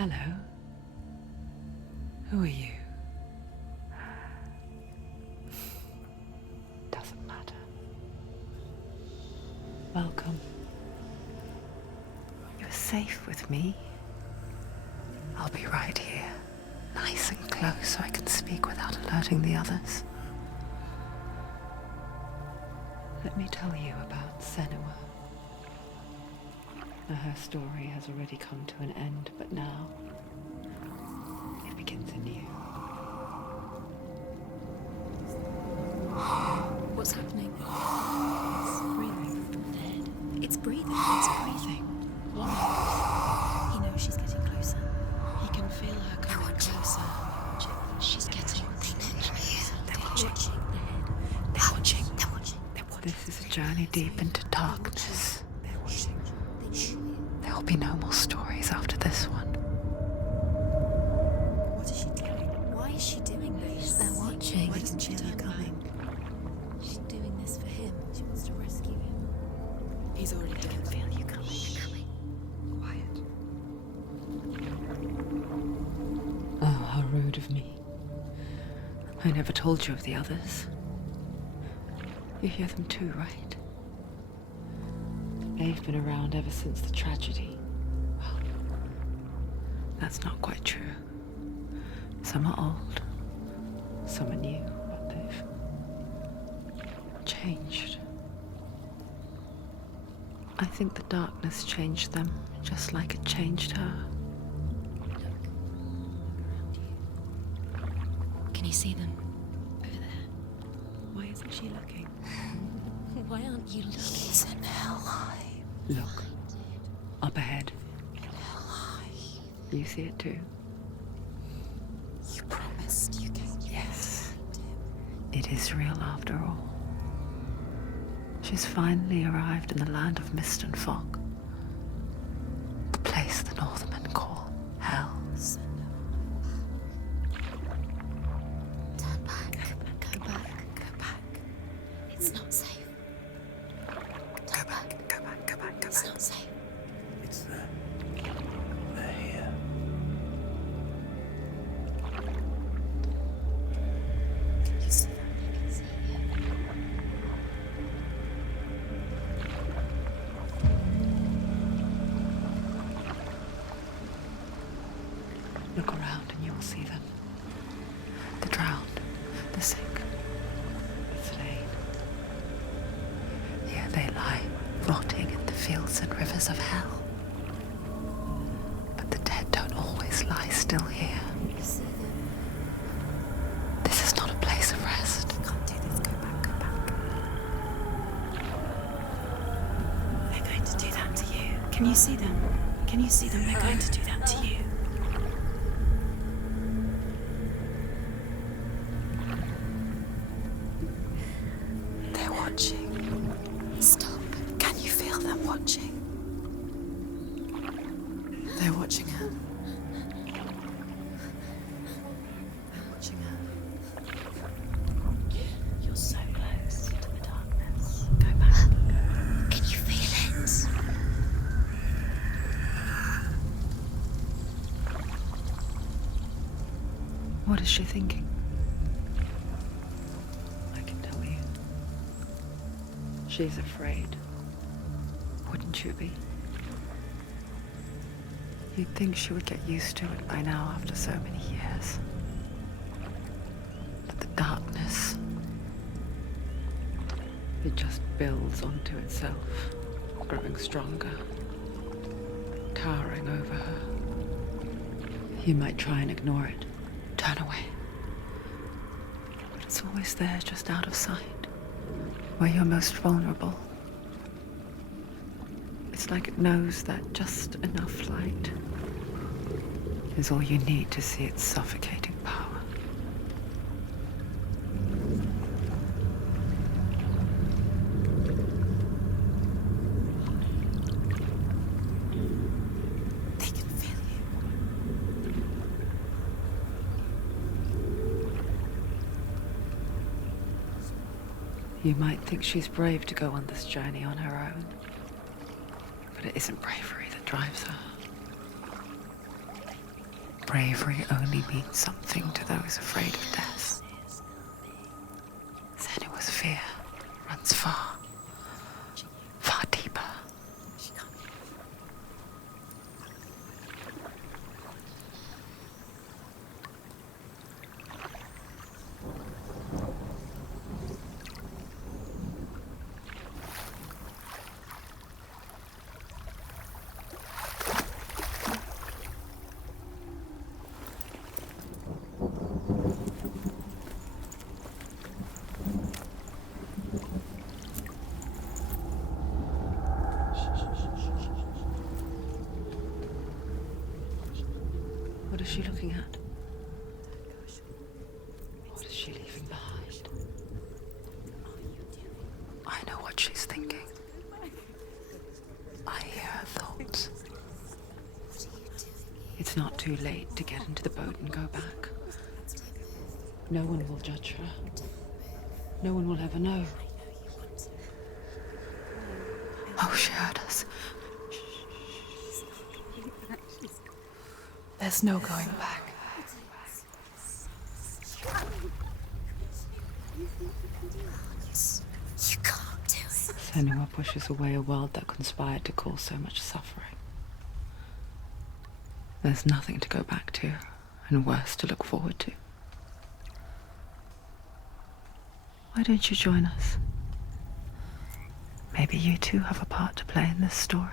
Hello. Who are you? Doesn't matter. Welcome. You're safe with me. I'll be right here, nice and close so I can speak without alerting the others. Let me tell you about Senua. Her story has already come to an end, but now it begins anew. What's happening? It's breathing. Dead. It's breathing. It's breathing. What? He knows she's getting closer. He can feel her coming closer. She's getting closer. They're watching. They're watching. They're watching. This is a journey deep into darkness. There will be no more stories after this one. What is she doing? Why is she doing this? They're watching. Why doesn't she know you're coming? She's doing this for him. She wants to rescue him. He's already dead. I feel you coming. Quiet. Oh, how rude of me. I never told you of the others. You hear them too, right? They've been around ever since the tragedy. Well, that's not quite true. Some are old, some are new, but they've changed. I think the darkness changed them, just like it changed her. Can you see them? Over there. Why isn't she looking? Why aren't you looking? He's in hell. Look, up ahead. You see it too? You promised you came. Yes. It is real after all. She's finally arrived in the land of mist and fog. The place the Northmen call Hell. Turn back. Go back. Go back. It's not safe. Turn back. Go back. Go back. Go It's back. not safe. It's them. They're here. You see that? You can see it. Look around and you will see them. The drowned, the sick, the slain. Here they lie, rotting in the fields and rivers of hell. But the dead don't always lie still here. You see them. This is not a place of rest. You can't do this. Go back. Go back. They're going to do that to you. Can you see them? Can you see them? They're going to do that to you. They're watching. Stop. Can you feel them watching? They're watching her. They're watching her. You're so close to the darkness. Go back. Can you feel it? What is she thinking? I can tell you. She's afraid. Wouldn't you be? You'd think she would get used to it by now after so many years. But the darkness, it just builds onto itself, growing stronger, towering over her. You might try and ignore it, turn away. But it's always there, just out of sight, where you're most vulnerable. It's like it knows that just enough light is all you need to see its suffocating power. They can feel you. You might think she's brave to go on this journey on her own, but it isn't bravery that drives her. Bravery only means something to those afraid of death. Senua's fear runs far, far deeper. What is she looking at? What is she leaving behind? I know what she's thinking. I hear her thoughts. It's not too late to get into the boat and go back. No one will judge her. No one will ever know. Oh, she heard us. There's no going back. You can't do it. Senua pushes away a world that conspired to cause so much suffering. There's nothing to go back to, and worse to look forward to. Why don't you join us? Maybe you too have a part to play in this story.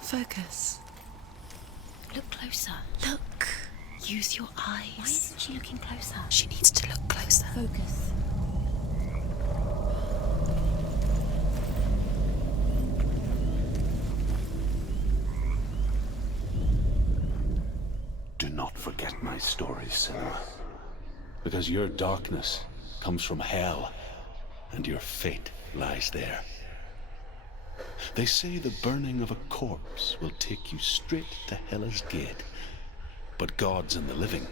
Focus. Look closer. Look. Use your eyes. Why isn't she looking closer? She needs to look closer. Focus. Do not forget my story, Senua. Because your darkness comes from hell, and your fate lies there. They say the burning of a corpse will take you straight to Hela's gate, but gods and the living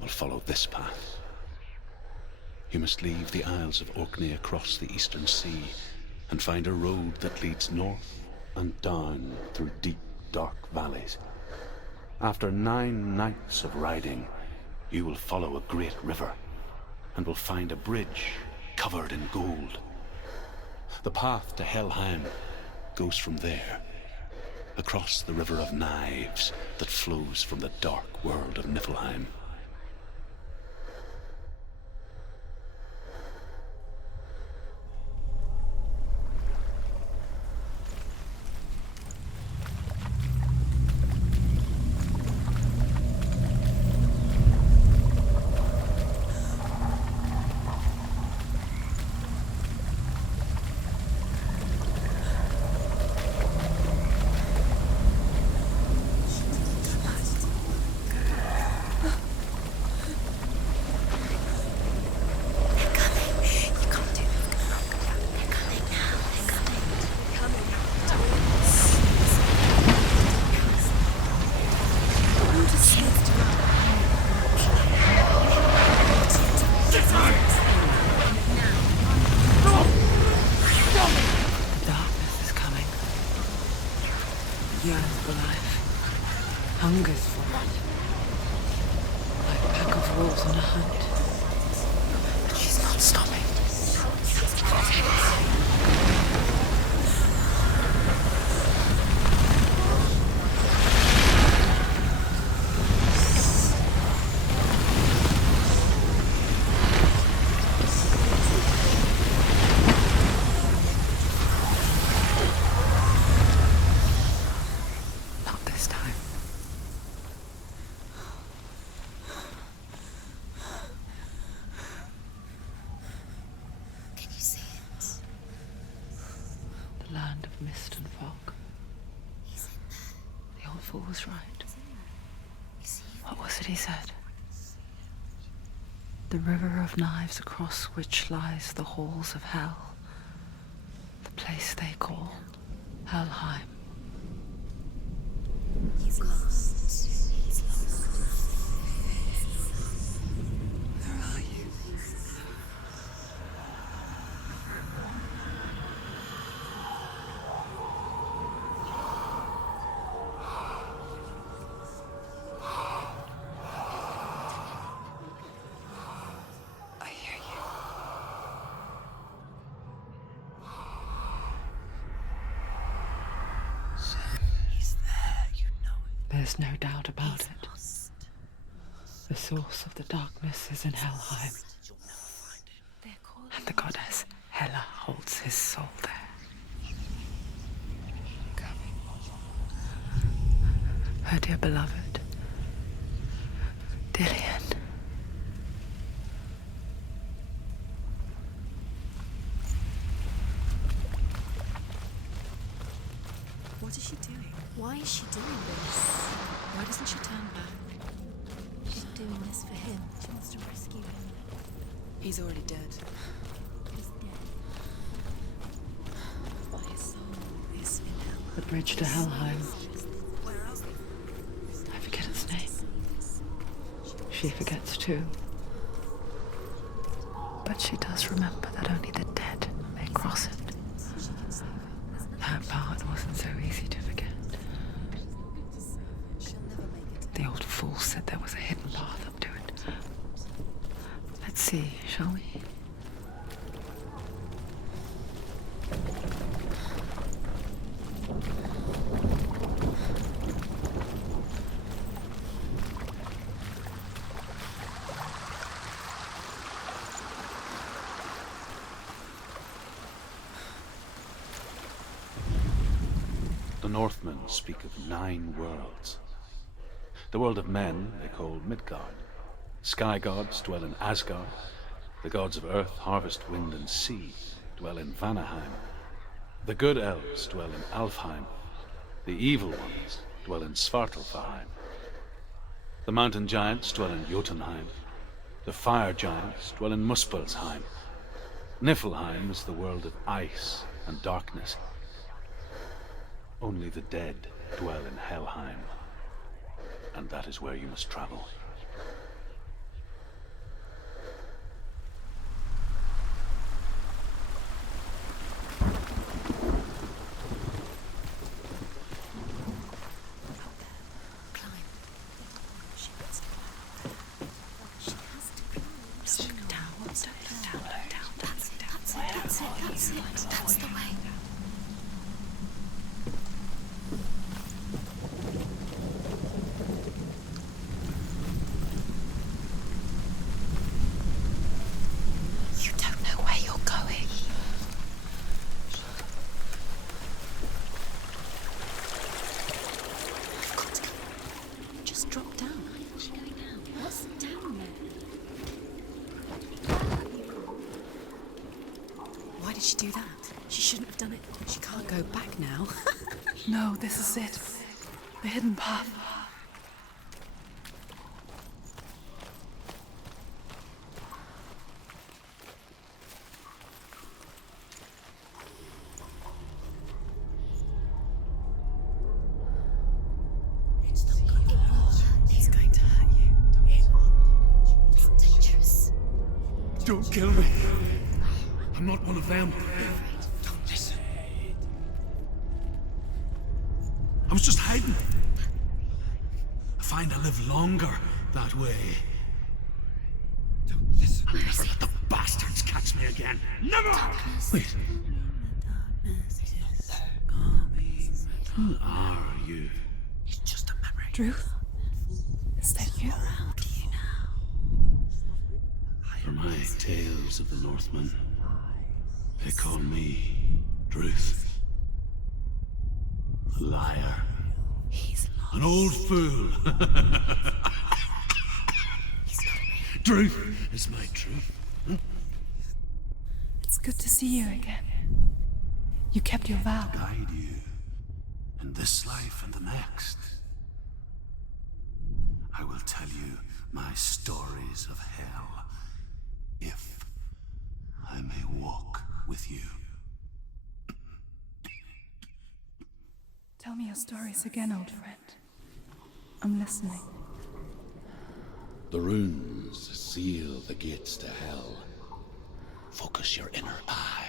will follow this path. You must leave the Isles of Orkney across the eastern sea and find a road that leads north and down through deep, dark valleys. After 9 nights of riding, you will follow a great river and will find a bridge covered in gold. The path to Helheim goes from there, across the River of Knives that flows from the dark world of Niflheim. Darkness is coming. Yearns for life. Hungers for it. Like a pack of wolves on a hunt. But she's not stopping. Not this time. Can you see it? The land of mist and fog. He's in there. The old fool was right. You see him? What was it he said? The river of knives across which lies the halls of hell. The place they call Helheim. He's lost. He's lost. There's no doubt about He's it. lost. The source of the darkness is in Helheim, They're calling and the goddess Hela holds his soul there. Her dear beloved, Dillian. What is she doing? Why is she doing this? Why doesn't she turn back? She's doing this for him. She wants to rescue him. He's already dead. He's dead. But his soul is in hell. The bridge to Helheim. I forget its name. She forgets too. But she does remember that only the dead may cross it. That part wasn't so easy to forget. The old fool said there was a hidden path up to it. Let's see, shall we? The Northmen speak of 9 worlds. The world of men they call Midgard. Sky gods dwell in Asgard. The gods of earth, harvest, wind, and sea dwell in Vanaheim. The good elves dwell in Alfheim. The evil ones dwell in Svartalfheim. The mountain giants dwell in Jotunheim. The fire giants dwell in Muspelheim. Niflheim is the world of ice and darkness. Only the dead dwell in Helheim, and that is where you must travel. Climb. She has to climb. She has to climb. Look down. Look down. That's it. That's it. That's it. That's it. That's the way. You don't know where you're going. I've got to go. Just drop down. Where's she going now? What's down there? Why did she do that? She shouldn't have done it. She can't go back now. No, this is it. The hidden path. He's going to hurt you. It's dangerous. Don't kill me. I'm not one of them. Don't listen. I was just hiding. I find I live longer that way. Don't listen. Never let the bastards catch me again. Never! Wait. Who are you? It's just a memory. Druth? Is that you? How do you know? For my tales of the Northmen, they call me Druth. A liar. He's lost. An old fool. Truth is my truth. It's good to see you again. You kept your vow. Guide you in this life and the next. I will tell you my stories of hell, if I may walk with you. Tell me your stories again, old friend. I'm listening. The runes seal the gates to hell. Focus your inner eye,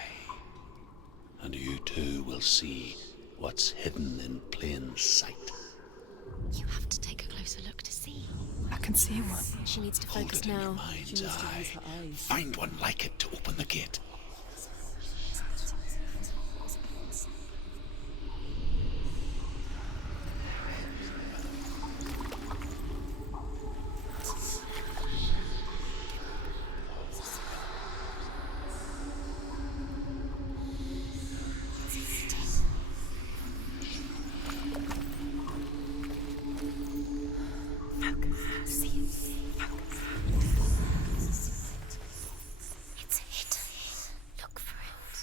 and you too will see what's hidden in plain sight. You have to take a closer look to see. I can see one. She needs to Hold focus it in your now. mind's eye. Find one like it to open the gate. See it. It's hidden. Look for it.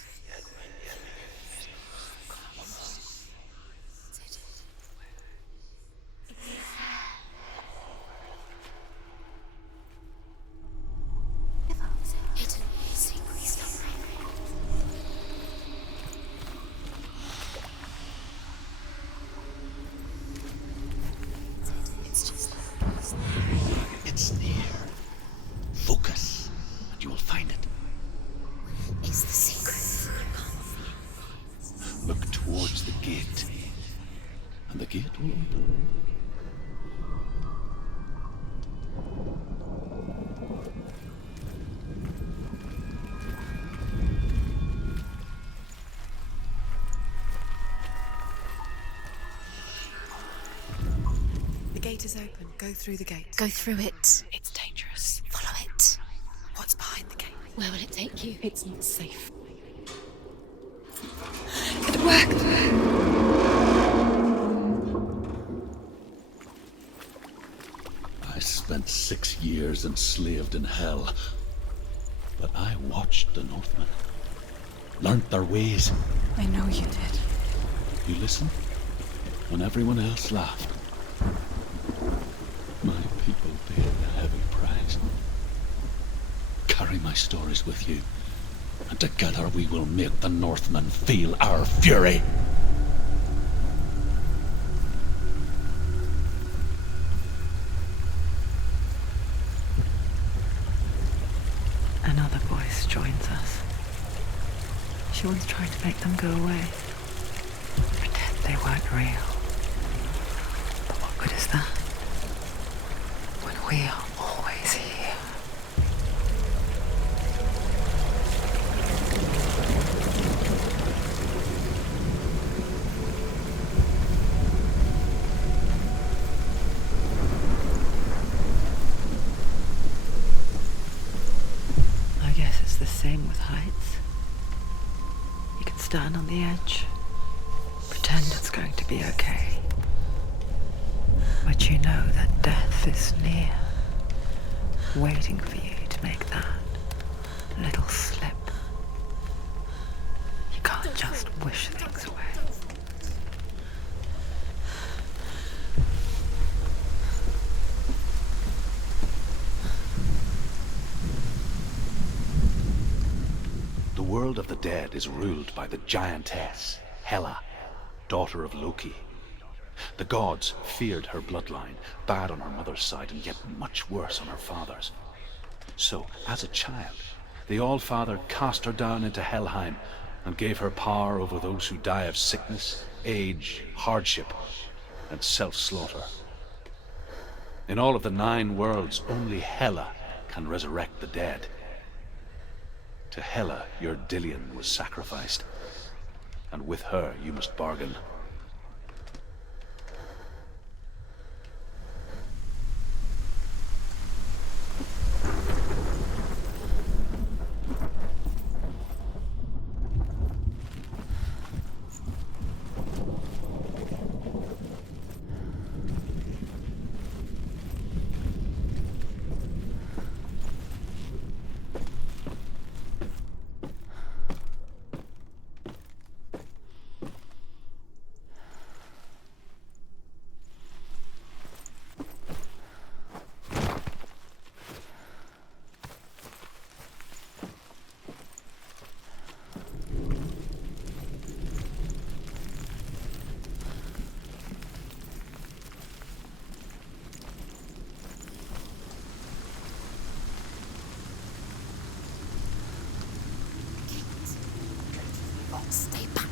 Hidden secret somewhere. It's just It's near. Focus, and you will find it. it's the secret. I can't see it. Look towards the gate, and the gate will open. The gate is open. Go through the gate. Go through it. It's dangerous. Follow it. What's behind the gate? Where will it take you? It's not safe. It worked! I spent 6 years enslaved in hell, but I watched the Northmen, learnt their ways. I know you did. You listened when everyone else laughed. My people paid a heavy price. Carry my stories with you, and together we will make the Northmen feel our fury. Another voice joins us. She was trying to make them go away. Pretend they weren't real. But what good is that? When we are always here. I guess it's the same with heights. You can stand on the edge, pretend it's going to be okay. But you know that death is near, waiting for you to make that little slip. You can't just wish things away. The world of the dead is ruled by the giantess, Hela, daughter of Loki. The gods feared her bloodline, bad on her mother's side and yet much worse on her father's. So, as a child, the All-Father cast her down into Helheim and gave her power over those who die of sickness, age, hardship, and self-slaughter. In all of the 9 worlds, only Hela can resurrect the dead. To Hela, your Dillion was sacrificed, and with her you must bargain. Stay back.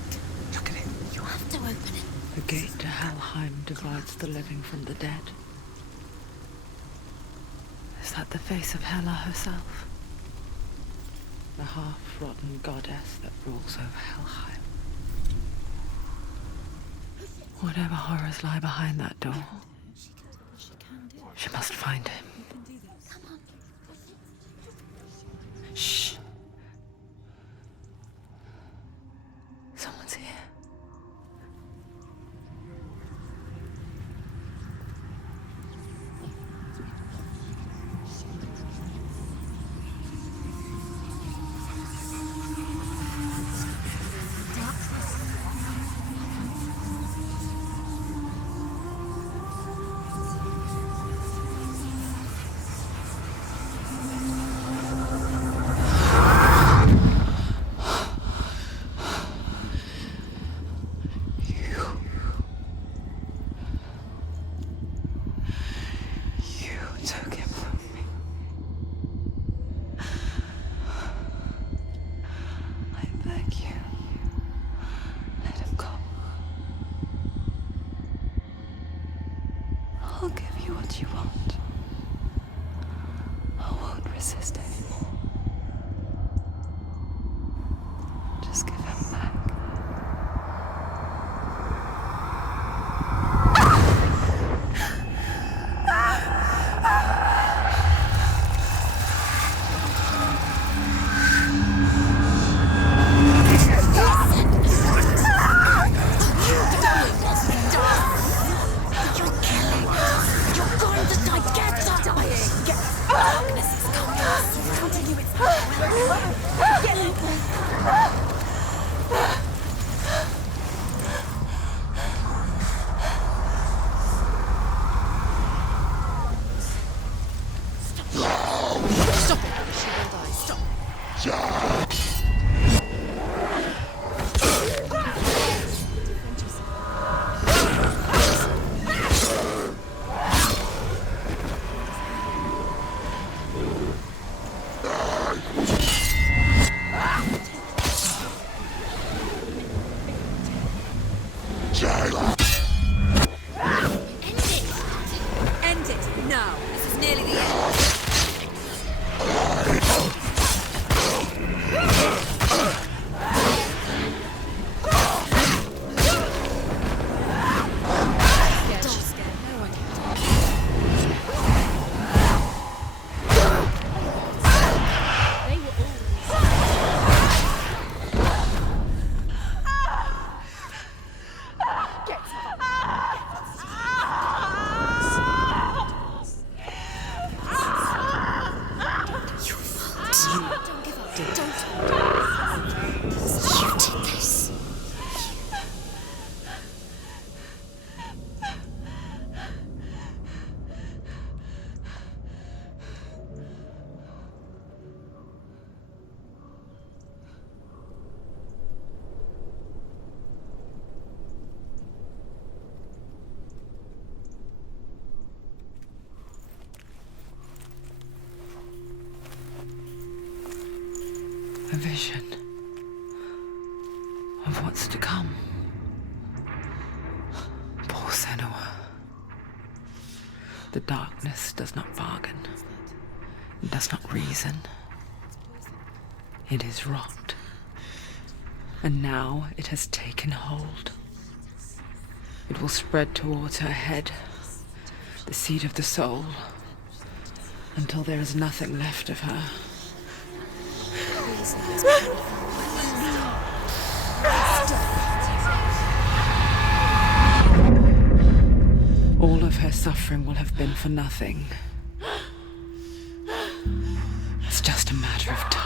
Look at it. You have to open it. The gate to Helheim divides the living from the dead. Is that the face of Hela herself? The half-rotten goddess that rules over Helheim. Whatever horrors lie behind that door, she must find him. Shh. Someone's here. took him from me. I beg you, let him go. I'll give you what you want. I won't resist anymore. Just give him back. End it now. This is nearly the end. A vision of what's to come. Poor Senua. The darkness does not bargain. It does not reason. It is rot. And now it has taken hold. It will spread towards her head, the seat of the soul, until there is nothing left of her. All of her suffering will have been for nothing. It's just a matter of time.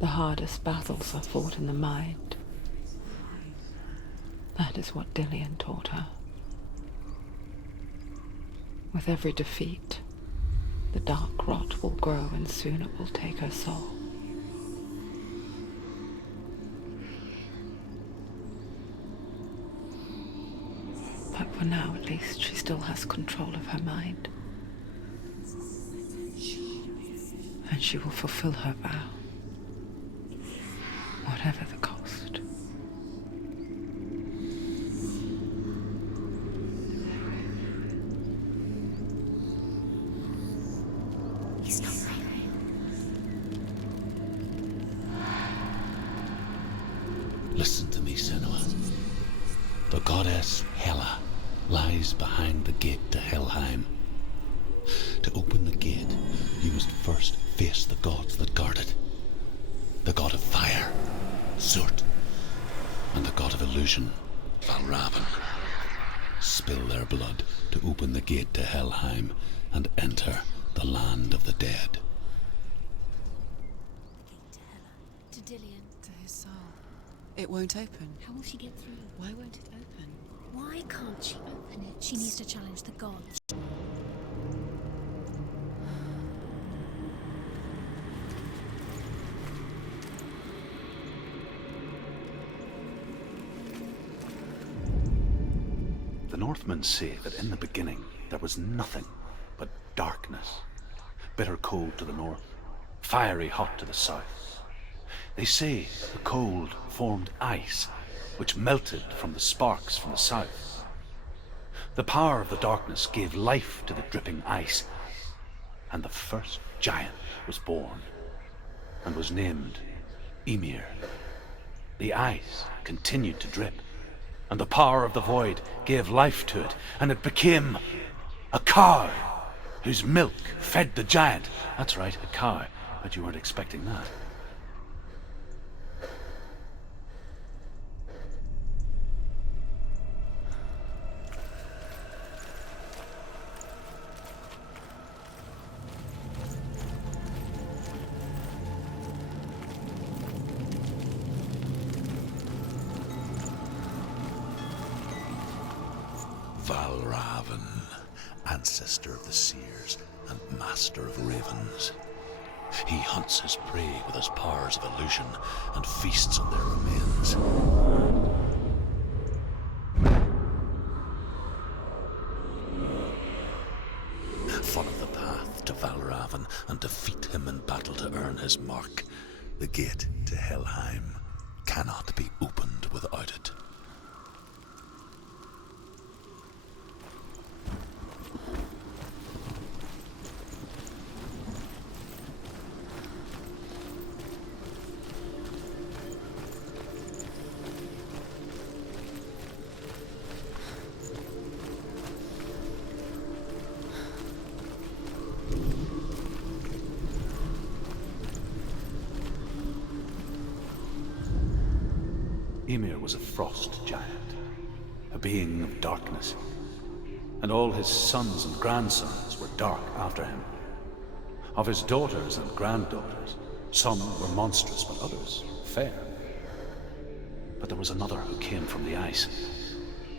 The hardest battles are fought in the mind. That is what Dillian taught her. With every defeat, the dark rot will grow and soon it will take her soul. But for now, at least, she still has control of her mind. And she will fulfill her vow. Whatever the cost. He's not right. Listen to me, Senua. The goddess Hela lies behind the gate to Helheim. To open the gate, you must first face the gods that guard it. The god of fire, Zurt. and the god of illusion, Valravan, spill their blood to open the gate to Helheim and enter the land of the dead. To Hela. To Dillian. To his soul. It won't open. How will she get through? Why won't it open? Why can't she open it? She needs to challenge the gods. The Northmen say that in the beginning there was nothing but darkness. Bitter cold to the north, fiery hot to the south. They say the cold formed ice, which melted from the sparks from the south. The power of the darkness gave life to the dripping ice, and the first giant was born, and was named Ymir. The ice continued to drip, and the power of the void gave life to it, and it became a cow, whose milk fed the giant. That's right, a cow. Bet you weren't expecting that. Valravan, ancestor of the seers and master of ravens. He hunts his prey with his powers of illusion and feasts on their remains. Follow the path to Valravan and defeat him in battle to earn his mark. The gate to Helheim cannot be opened without it. Ymir was a frost giant, a being of darkness, and all his sons and grandsons were dark after him. Of his daughters and granddaughters, some were monstrous, but others fair. But there was another who came from the ice,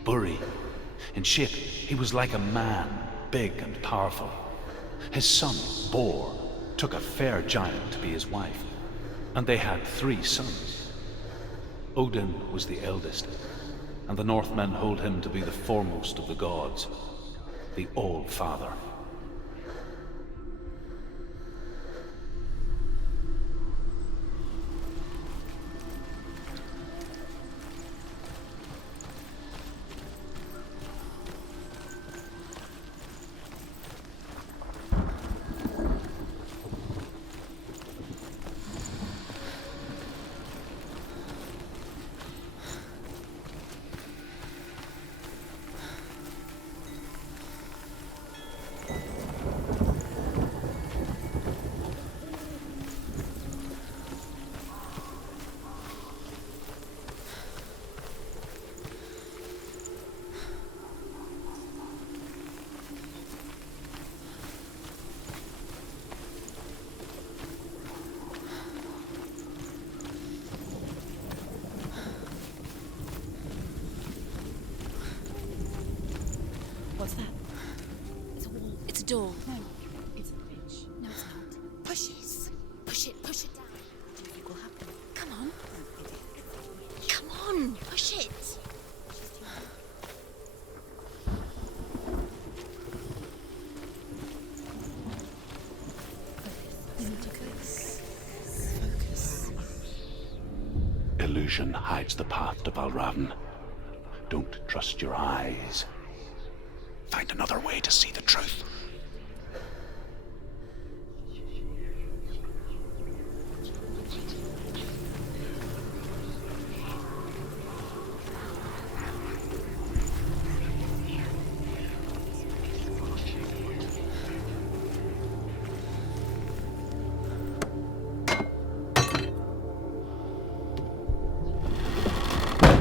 Buri. In shape, he was like a man, big and powerful. His son, Bor, took a fair giant to be his wife, and they had 3 sons. Odin was the eldest, and the Northmen hold him to be the foremost of the gods, the All-Father. What's that? It's a wall. It's a door. No, it's a bitch. No, it's not. Push it. Push it. Push it down. What do you think will happen? Come on. Come on. Push it. You need to focus. Illusion hides the path to Valravan. Don't trust your eyes. Find another way to see the truth.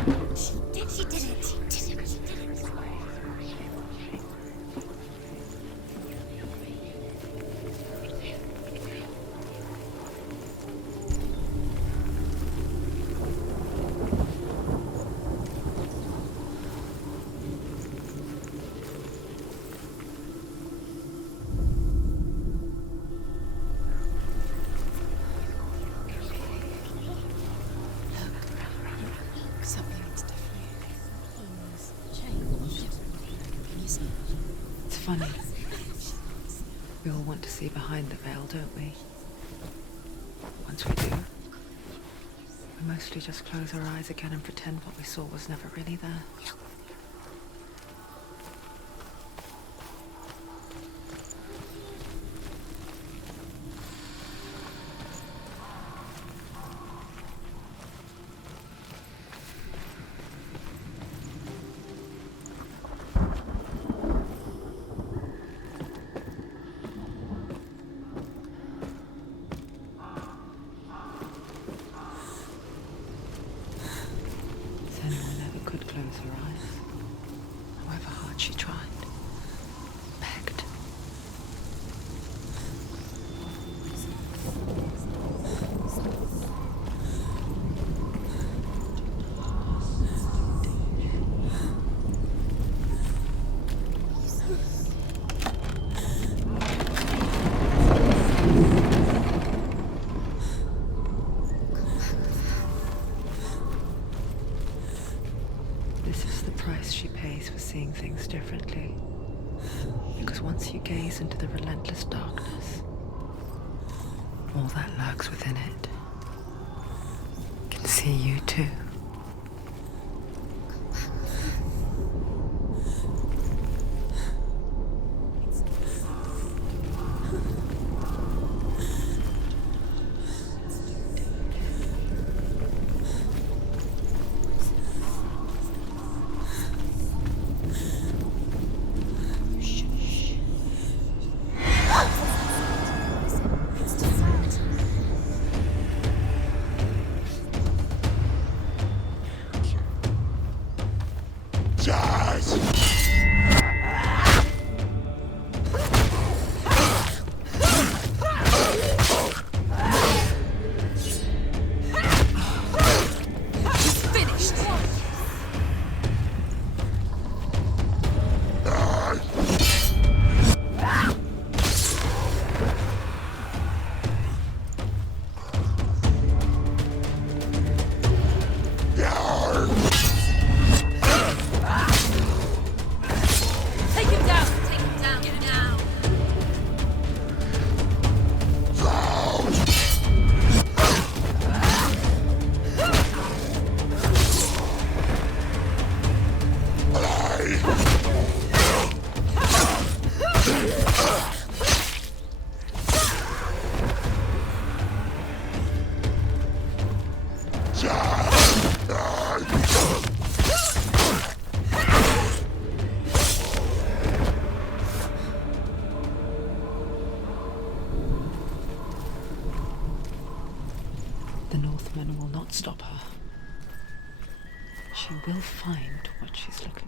She did it. She did it. Something's different. Things change. Can you see? It's funny. We all want to see behind the veil, don't we? Once we do, we mostly just close our eyes again and pretend what we saw was never really there. Senua never could close her eyes, however hard she tried. Begged. This is the price she pays for seeing things differently. Because once you gaze into the relentless darkness, all that lurks within it can see you too. The Northmen will not stop her. She will find what she's looking for.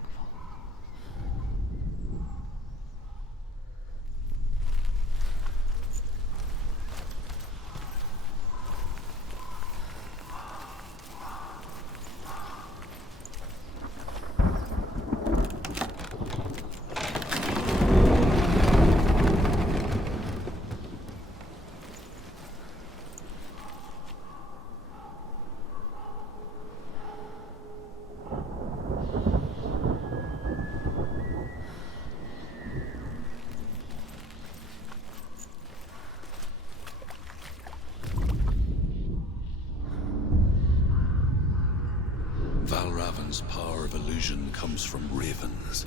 Valravan's power of illusion comes from ravens.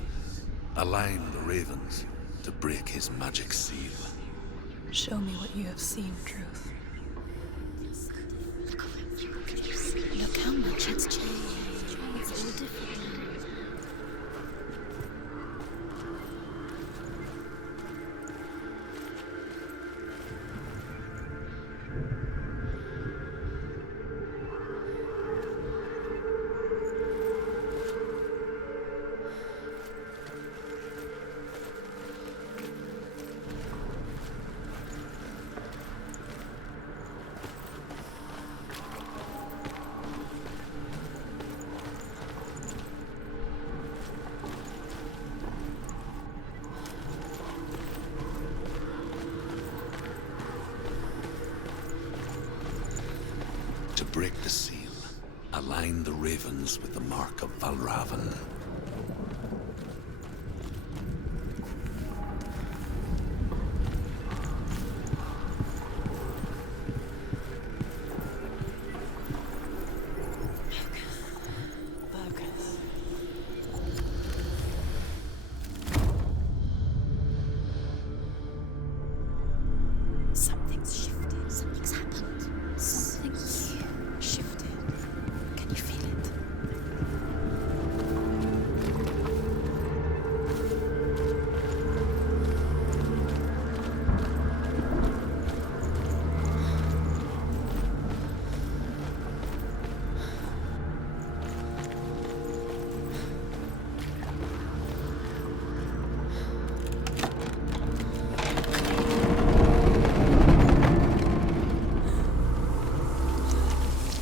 Align the ravens to break his magic seal. Show me what you have seen, Truth. Look how much it's changed. It's all different now. ravens with the mark of Valravan. Something's shifted. Something's happened. Something shifted. Can you feel it?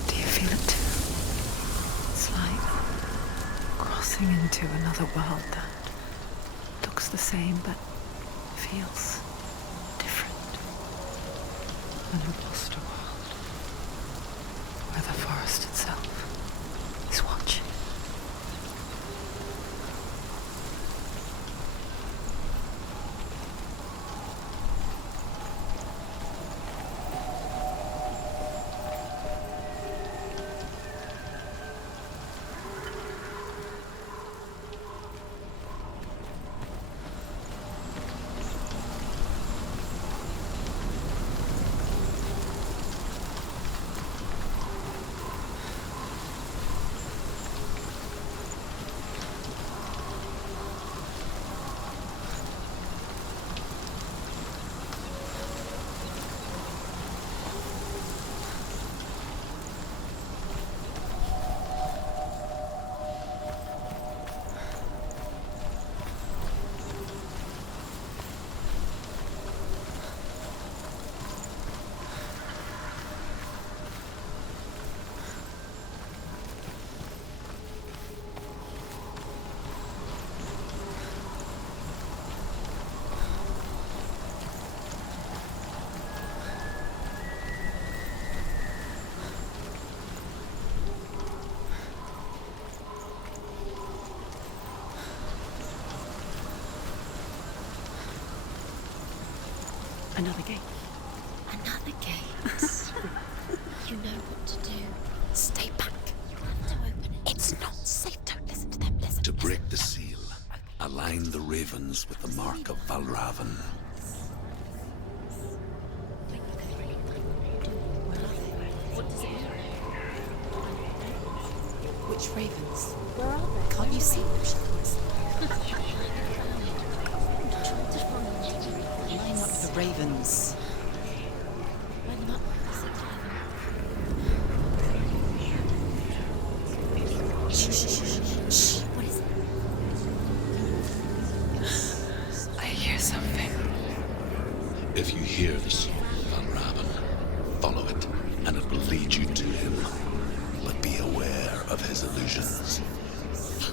Do you feel it too? It's like crossing into another world that looks the same but feels different. An imposter world where the forest itself is watching. Another gate. Another gate. You know what to do. Stay back. You have to open it. It's not safe. Don't listen to them. Listen. To break the seal, align the ravens with the mark of Valravan. What does it mean? Which ravens? Where are they? Can't you see them, Shadows? Line up the ravens. Line them up. Shh, shh, shh, shh. What is it? I hear something. If you hear the song of Valravan, follow it, and it will lead you to him. But be aware of his illusions.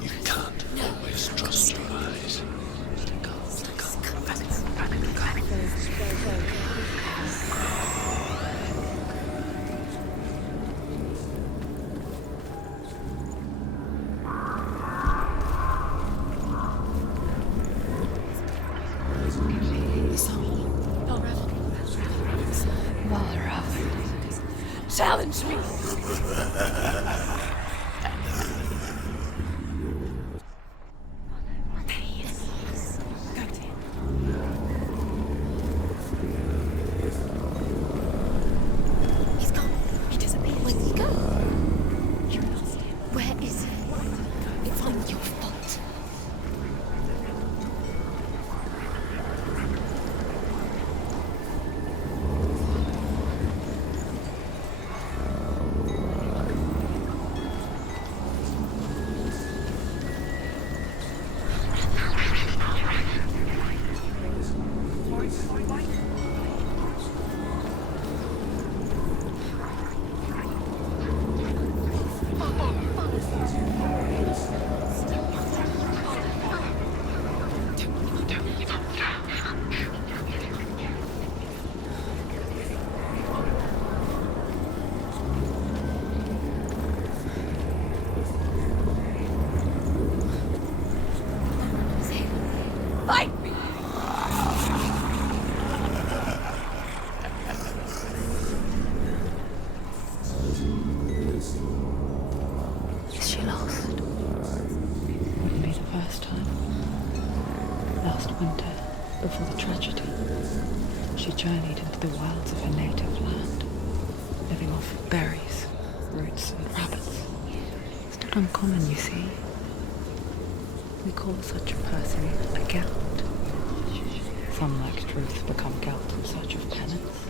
You can't always trust your eyes. Challenge me. He's gone. He disappeared. Where did he go? You lost him. Where is he? It's not your fault. lost. Wouldn't be the first time. Last winter, before the tragedy, she journeyed into the wilds of her native land, living off berries, roots, and rabbits. It's not uncommon, you see. We call such a person a Gelt. Some, like Truth, become Gelt in search of penance.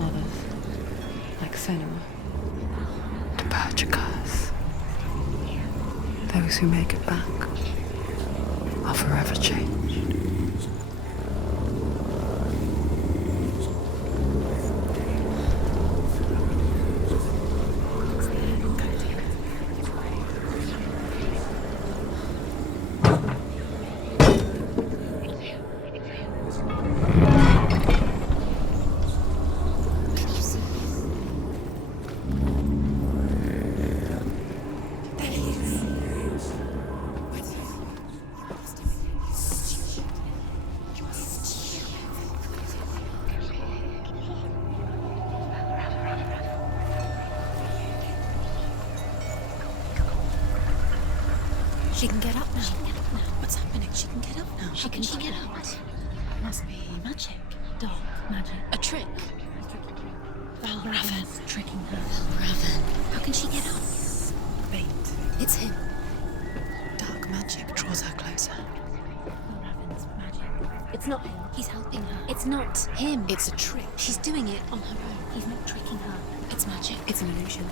Others, like Senua, to purge a curse. Those who make it back are forever changed. She can get up now. What's happening? She can get up now. How can she get out? Must be magic. Dark magic. A trick. Raven's tricking her. Raven. How can she get out? Bait. It's him. Dark magic draws her closer. Raven's magic. It's not him. He's helping her. It's not him. It's a trick. She's doing it on her own. He's not tricking her. It's magic. It's an illusion.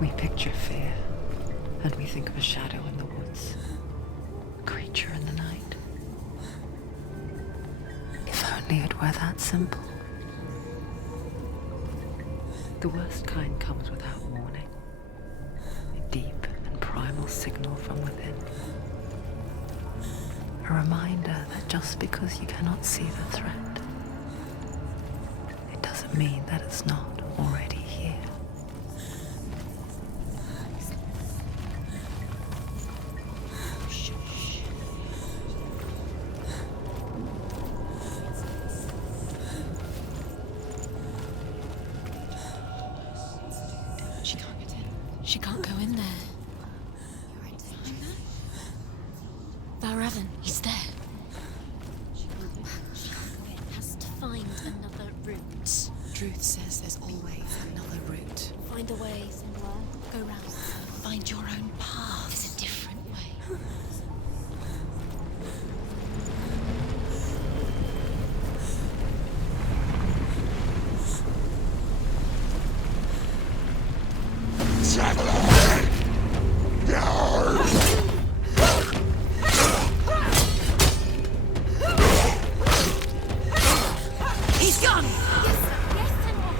We picture fear, and we think of a shadow in the woods, a creature in the night. If only it were that simple. The worst kind comes without warning, a deep and primal signal from within. A reminder that just because you cannot see the threat, it doesn't mean that it's not already here. She can't get in. She can't go in there. Raven, he's there. She can't go in. Has to find another route. Truth says there's always another route. Find a way, Senua. Go round. Find your own path. There's a different way. He's gone! Yes, Senua.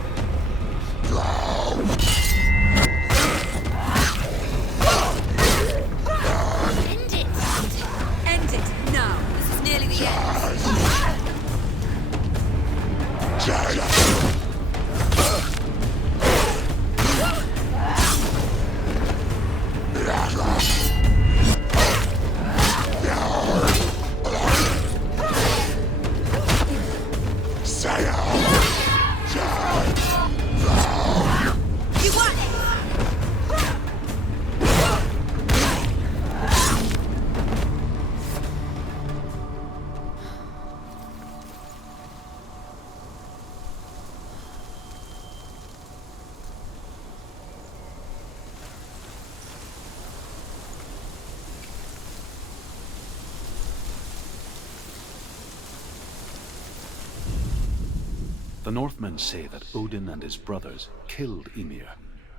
End it. The Northmen say that Odin and his brothers killed Ymir,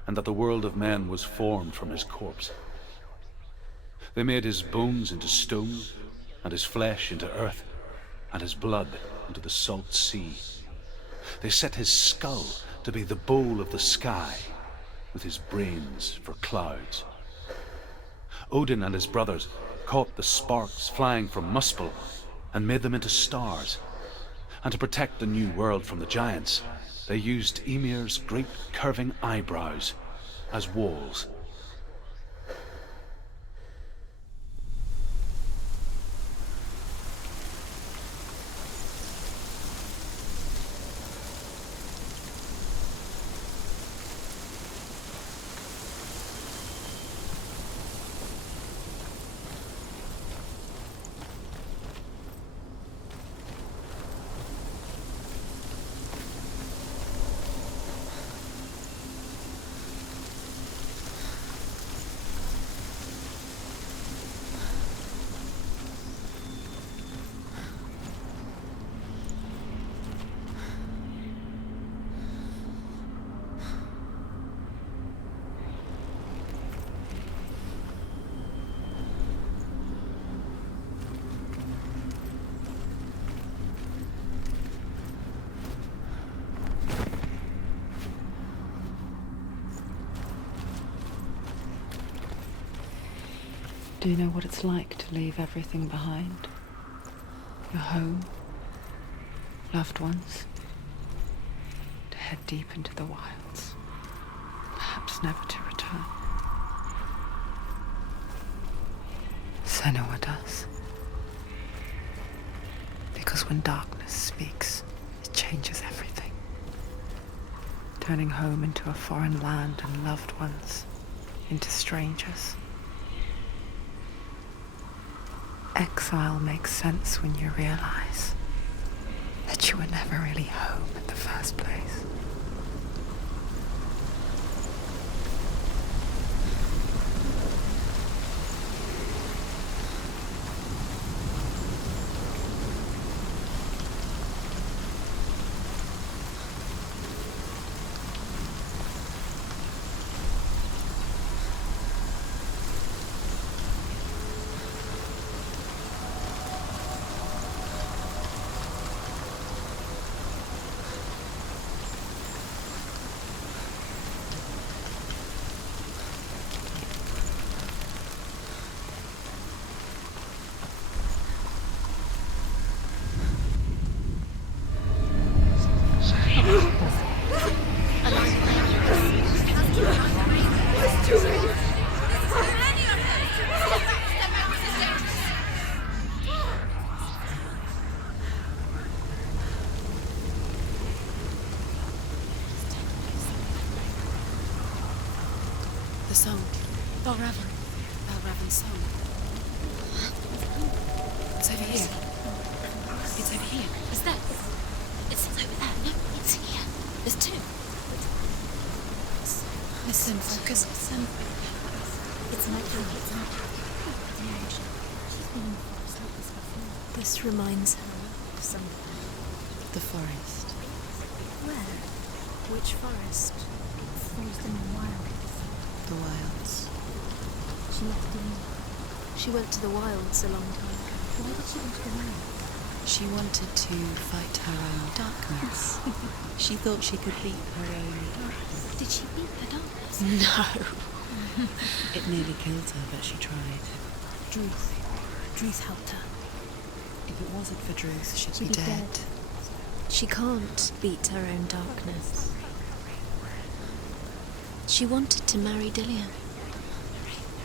and that the world of men was formed from his corpse. They made his bones into stone, and his flesh into earth, and his blood into the salt sea. They set his skull to be the bowl of the sky, with his brains for clouds. Odin and his brothers caught the sparks flying from Muspel and made them into stars. And to protect the new world from the giants, they used Ymir's great curving eyebrows as walls. Do you know what it's like to leave everything behind? Your home, loved ones, to head deep into the wilds, perhaps never to return. Senua does. Because when darkness speaks, it changes everything, turning home into a foreign land and loved ones into strangers. Exile makes sense when you realize that you were never really home in the first place. The song. Balravan's song. It's over here. It's over here. Is that? It's over there. No, it's here. There's two. Listen, focus. Listen. It's not here. It's not here. She's been in the forest like this before. This reminds her of something. The forest. Where? Which forest? Forest in the wild. The wilds. She left Dune. She went to the wilds a long time ago. Why did she go to the wild? She wanted to fight her own darkness. She thought she could beat her own darkness. Did she beat the darkness? No. It nearly killed her, but she tried. Druth helped her. If it wasn't for Druth, she'd be dead. dead. She can't beat her own darkness. She wanted to marry Dillian.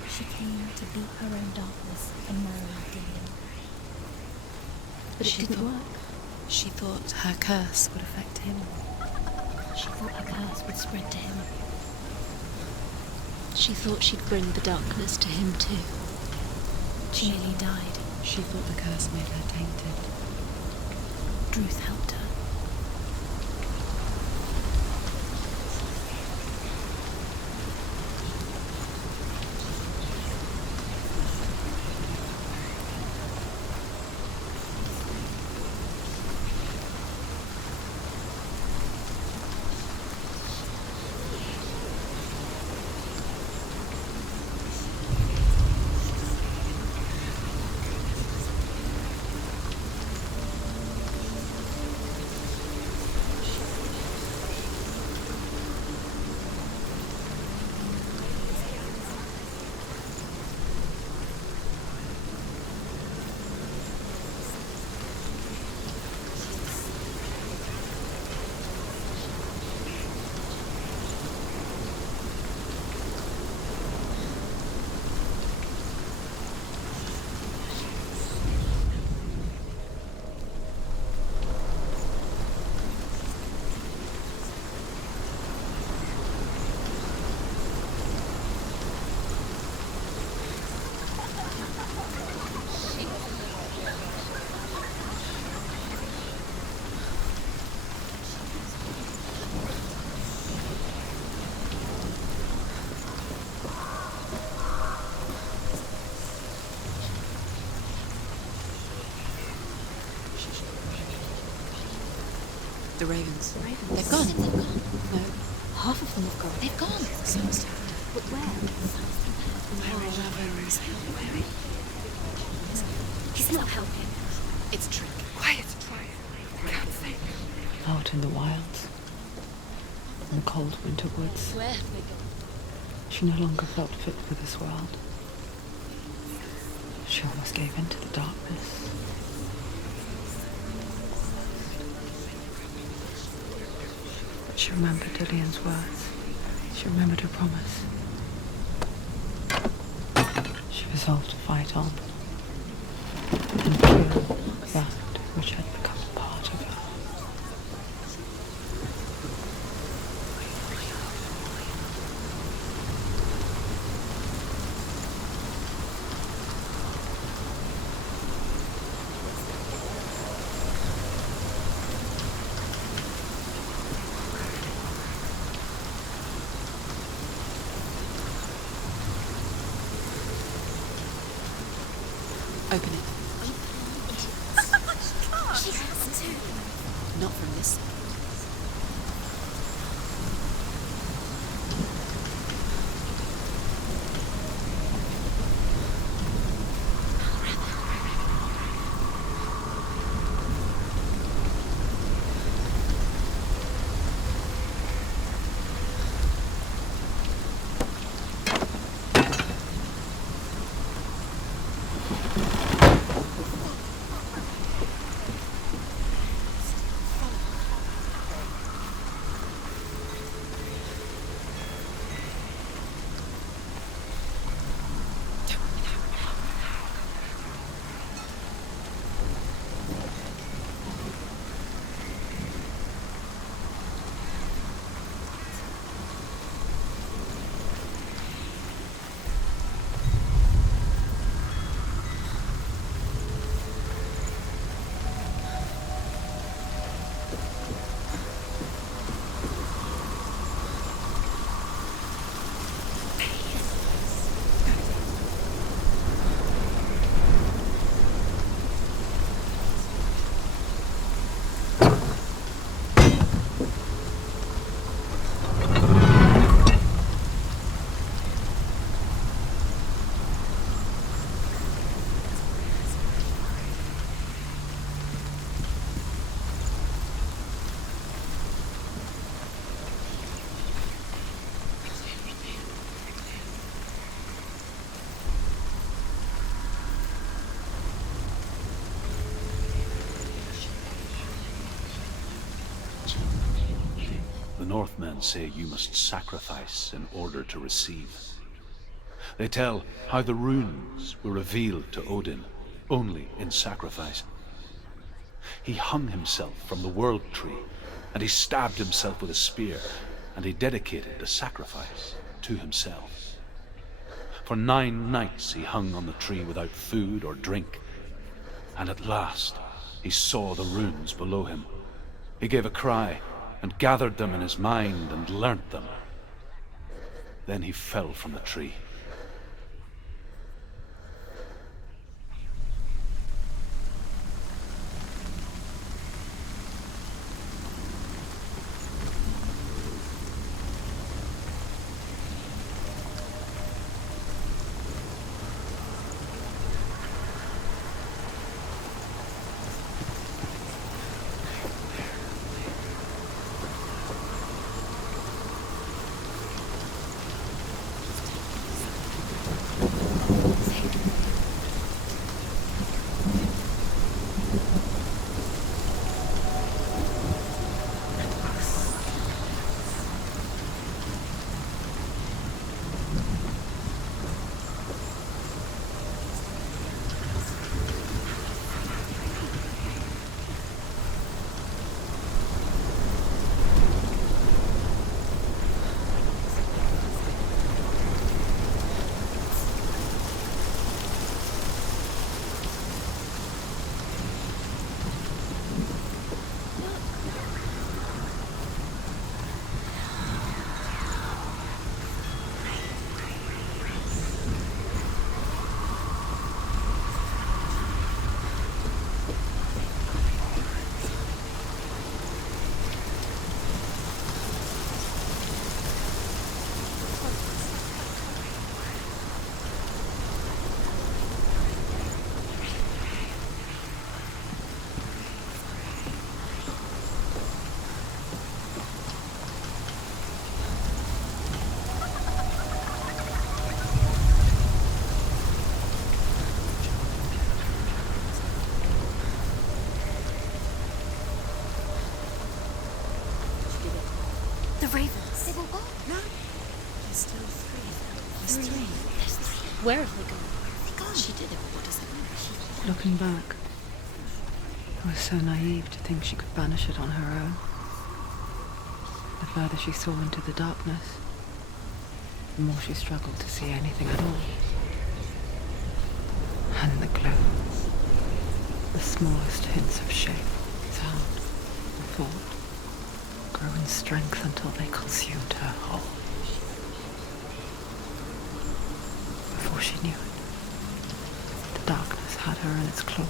She came to beat her own darkness and marry Dillian. But it didn't work. She thought her curse would affect him. She thought her curse would spread to him. She thought she'd bring the darkness to him too. She nearly died. She thought the curse made her tainted. Druth helped her. ravens. Ravens. They've gone. No, Half of them have gone. they've gone. Someone's down there. But where? Ravens. He's not helping. It's a trick. Quiet, try it. Can't think. Out in the wilds, in the cold winter woods, Where have they gone? she no longer felt fit for this world. She almost gave in to the darkness. But she remembered Dillian's words. She remembered her promise. She resolved to fight on and kill that which had become a part of her. Open it. She has to. Not from this side. The Northmen say you must sacrifice in order to receive. They tell how the runes were revealed to Odin only in sacrifice. He hung himself from the world tree, and he stabbed himself with a spear, and he dedicated the sacrifice to himself. For 9 nights he hung on the tree without food or drink, and at last he saw the runes below him. He gave a cry, and gathered them in his mind and learnt them. Then he fell from the tree. The ravens. They've all gone. No. There's still three. There's three. There's three. Where have they gone? Where have they gone? She did it. What does it mean? Looking back, I was so naive to think she could banish it on her own. The further she saw into the darkness, the more she struggled to see anything at all. And the glow, the smallest hints of shape, sound, or thought, grow in strength until they consumed her whole. Before she knew it, the darkness had her in its claws.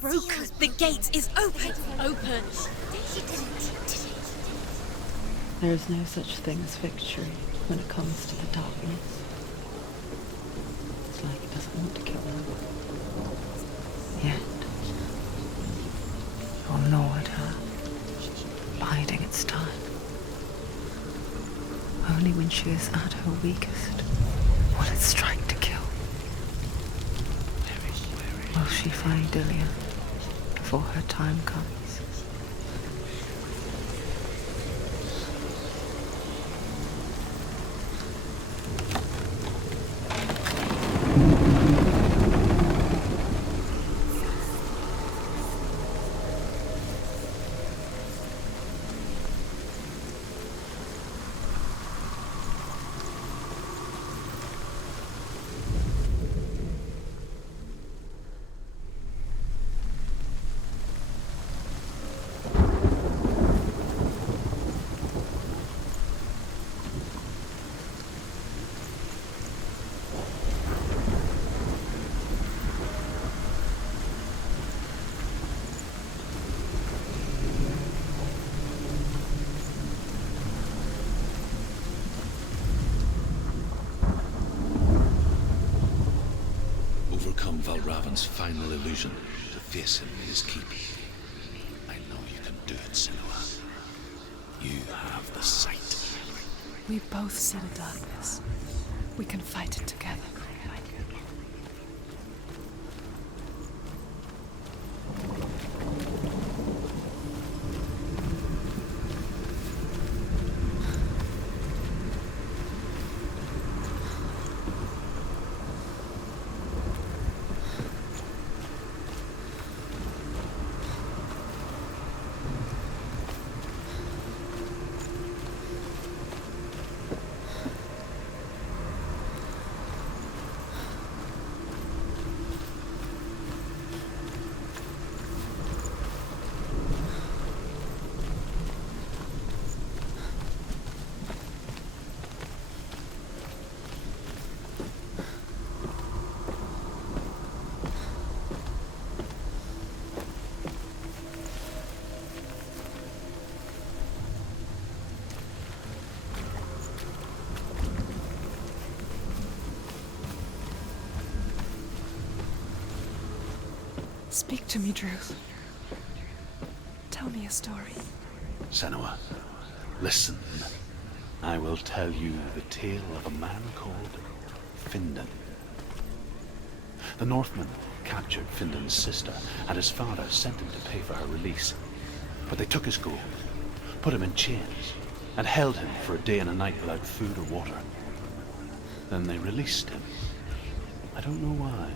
Broken. The gate is open. Open. There is no such thing as victory when it comes to the darkness. It's like it doesn't want to kill her. Yet, it will gnaw at her, biding its time. Only when she is at her weakest will it strike to kill. Will she find Dillian before her time comes? Overcome Valravan's final illusion to face him in his keep. I know you can do it, Senua. You have the sight. We both see the darkness. We can fight it together. Speak to me, Druth. Tell me a story. Senua, listen. I will tell you the tale of a man called Findan. The Northmen captured Findan's sister, and his father sent him to pay for her release. But they took his gold, put him in chains, and held him for a day and a night without food or water. Then they released him. I don't know why.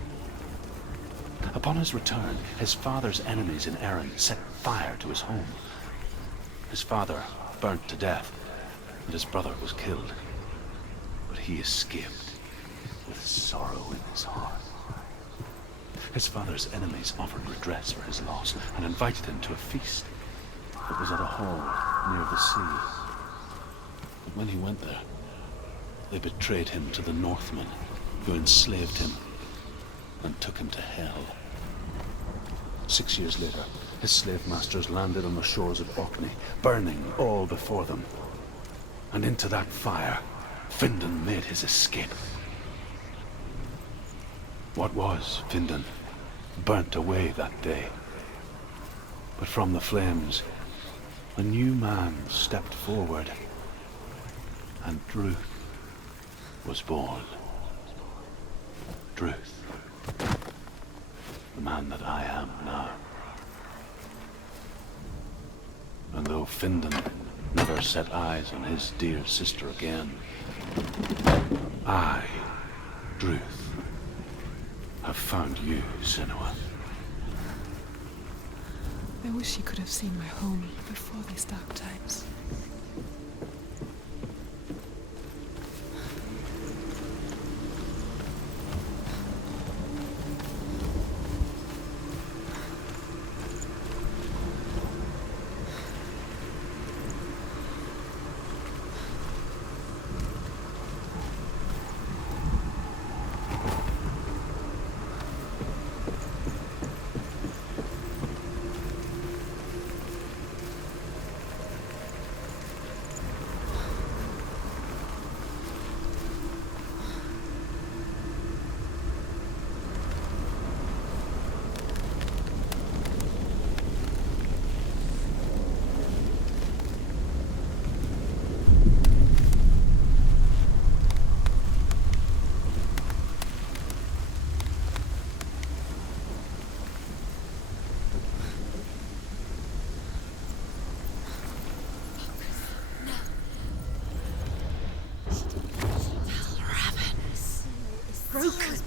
Upon his return, his father's enemies in Erin set fire to his home. His father burnt to death, and his brother was killed. But he escaped with sorrow in his heart. His father's enemies offered redress for his loss and invited him to a feast. It was at a hall near the sea. But when he went there, they betrayed him to the Northmen, who enslaved him and took him to hell. 6 years later, his His slave masters landed on the shores of Orkney, burning all before them. And into that fire, Findan made his escape. What was Findan burnt away that day. But from the flames, a new man stepped forward, and Druth was born. Druth, the man that I am now. And though Findan never set eyes on his dear sister again, I, Druth, have found you, Senua. I wish you could have seen my home before these dark times.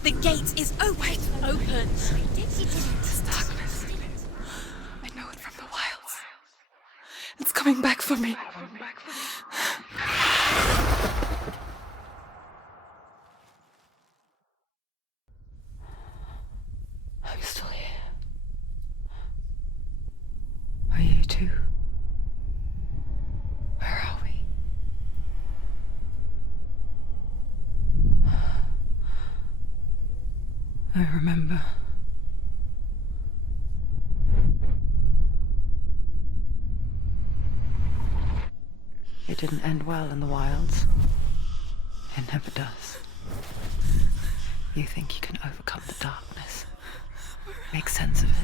The gate is open. Open. This darkness. I know it from the wilds. It's coming back for me. I'm still here. Are you too? Where are we? I remember. It didn't end well in the wilds. It never does. You think you can overcome the darkness, make sense of it,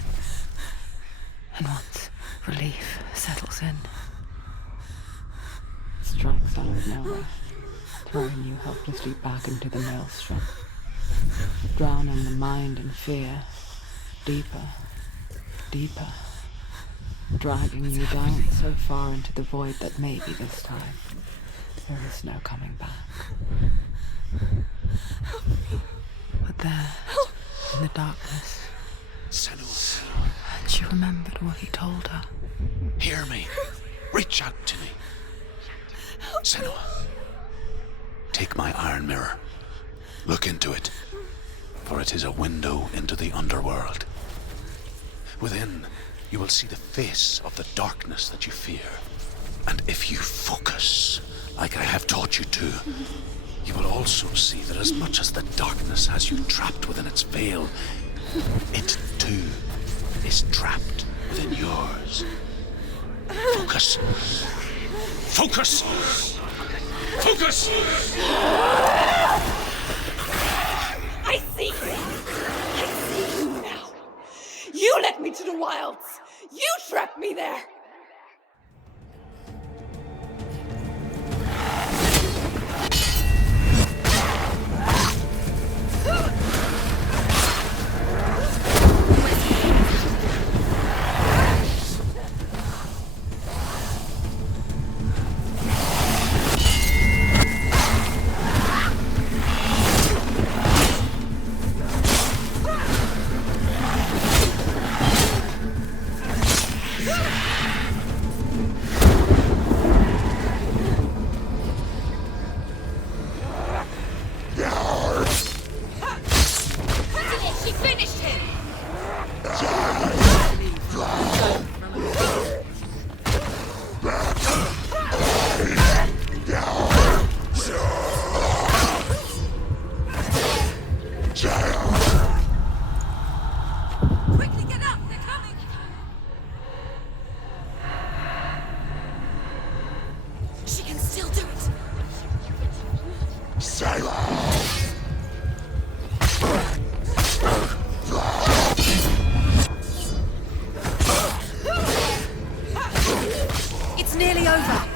and once relief settles in, it strikes out of nowhere, throwing you helplessly back into the maelstrom, drowning the mind in fear, deeper, deeper, dragging you down so far into the void that maybe this time there is no coming back. But there, in the darkness, Senua, and she remembered what he told her. hear me. Reach out to me. Senua, take my iron mirror. Look into it, for it is a window into the underworld. Within, you will see the face of the darkness that you fear. And if you focus, like I have taught you to, you will also see that as much as the darkness has you trapped within its veil, it too is trapped within yours. Focus. Focus! Focus! I see you! I see you now! You led me to the wilds! You trapped me there!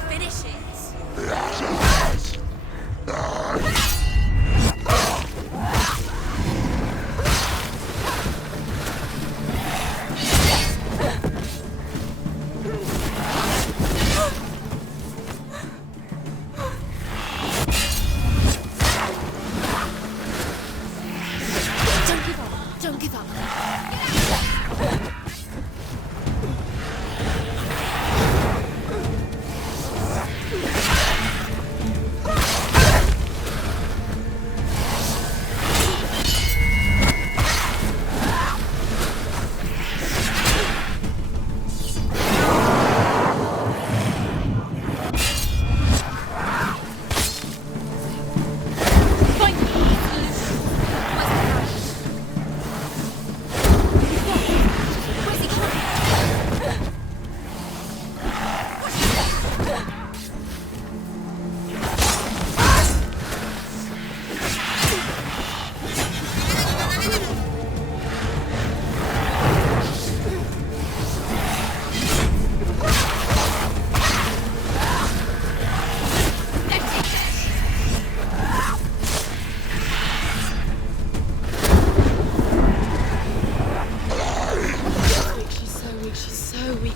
Finish it. Don't give up.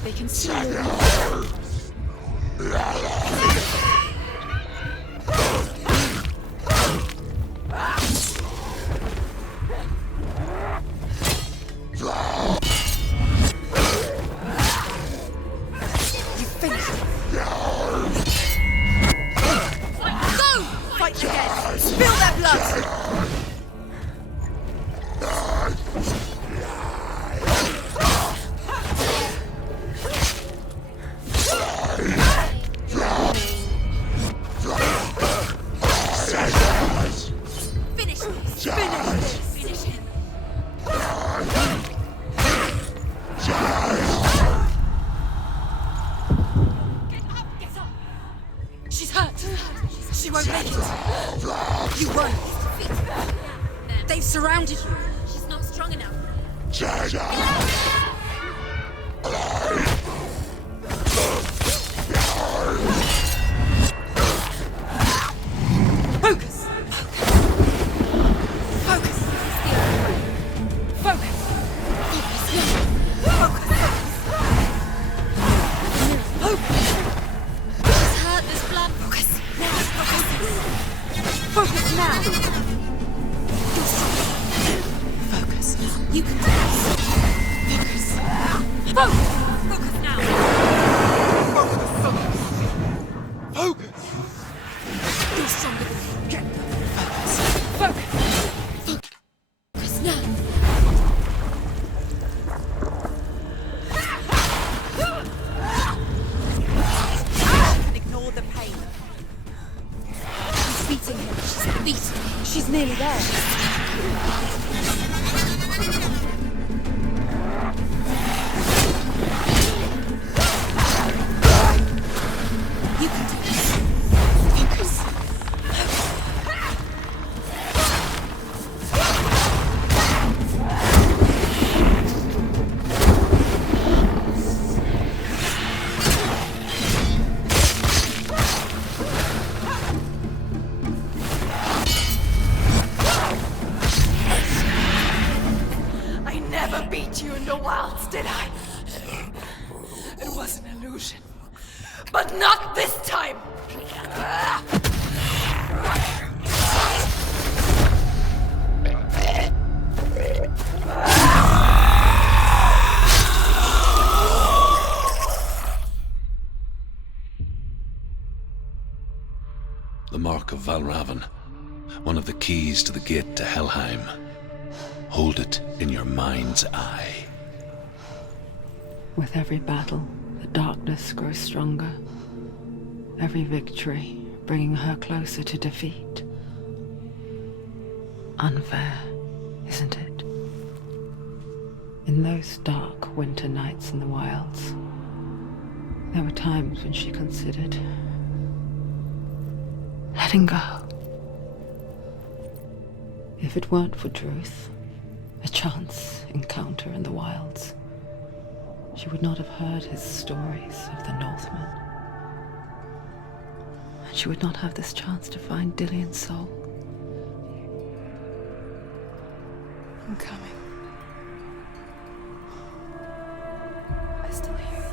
They can see you. You finished it. Go! Fight again! Spill their blood! She's hurt. She won't make it. You won't. They've surrounded you. She's not strong enough. Focus. Focus. Focus. She's hurt. There's blood. Focus. Focus now. Focus. You can do this. Focus. Focus now. Focus! You're stronger than me. Get focus. Focus. Focus now. Ignore the pain. She's beating him. She's beating him. She's nearly there. You can do this. Focus. I never beat you in the wilds, did I? It was an illusion. But not this time! The Mark of Valravan, one of the keys to the gate to Helheim. Hold it in your mind's eye. With every battle, the darkness grows stronger. Every victory bringing her closer to defeat. Unfair, isn't it? In those dark winter nights in the wilds, there were times when she considered letting go. If it weren't for Druth, a chance encounter in the wilds, she would not have heard his stories of the Northmen. She would not have this chance to find Dillion's soul. I'm coming. I still hear you.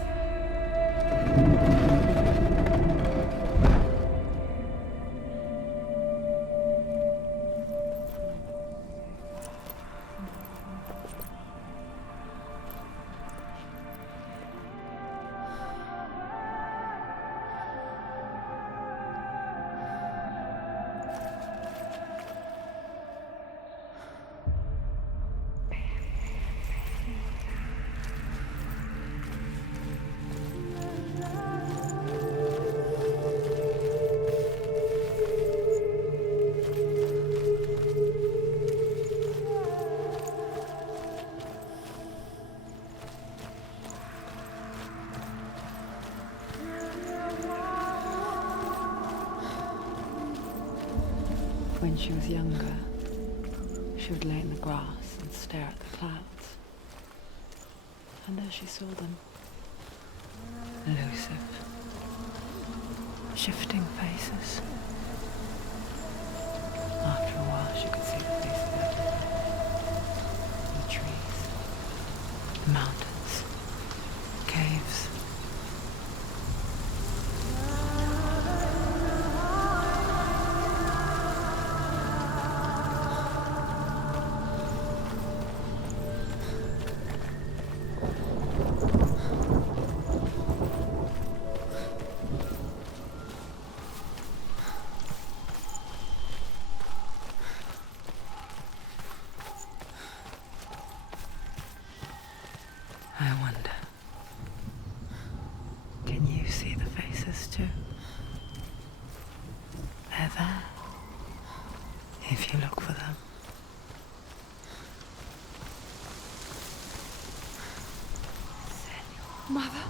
When she was younger, she would lay in the grass and stare at the clouds. And there she saw them. Elusive, shifting faces. After a while, she could see the faces everywhere. The trees, the mountains, caves. I wonder, can you see the faces too? They're there, if you look for them. Mother?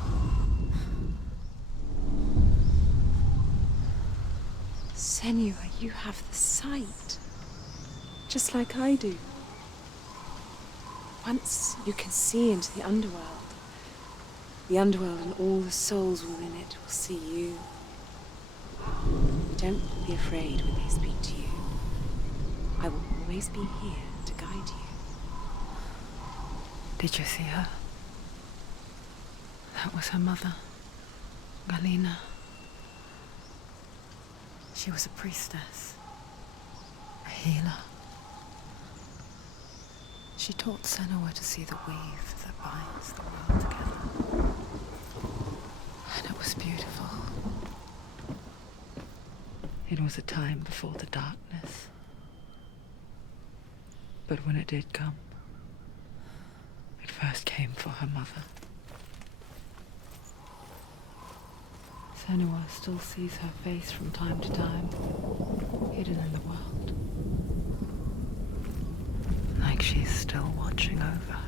Senua, you have the sight. Just like I do. Once you can see into the underworld and all the souls within it will see you. Don't be afraid when they speak to you. I will always be here to guide you. Did you see her? That was her mother, Galina. She was a priestess, a healer. She taught Senua to see the weave that binds the world together. And it was beautiful. It was a time before the darkness. But when it did come, it first came for her mother. Senua still sees her face from time to time, hidden in the world. Like she's still watching over her.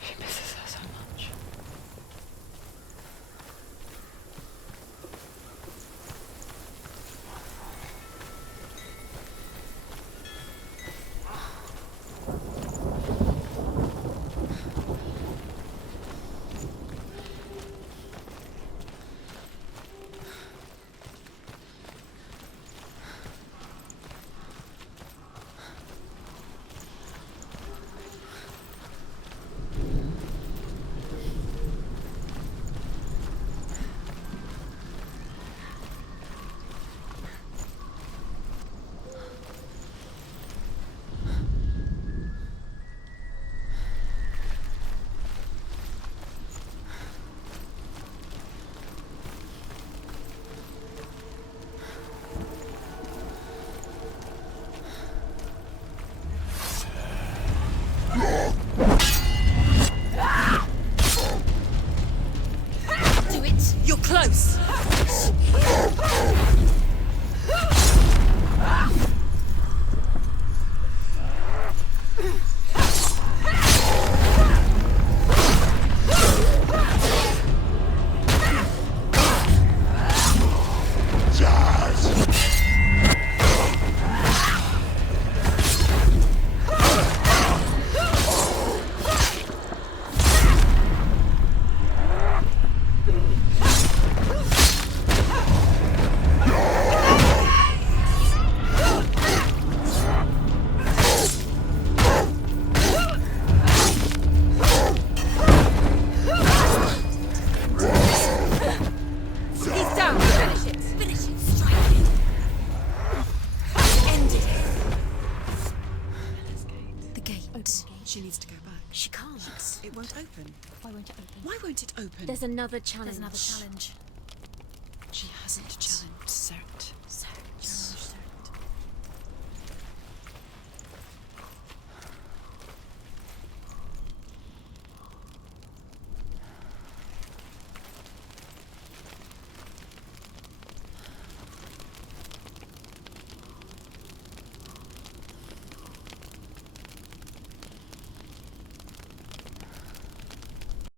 She misses her so much. Close! Won't it open? There's another challenge. There's another challenge.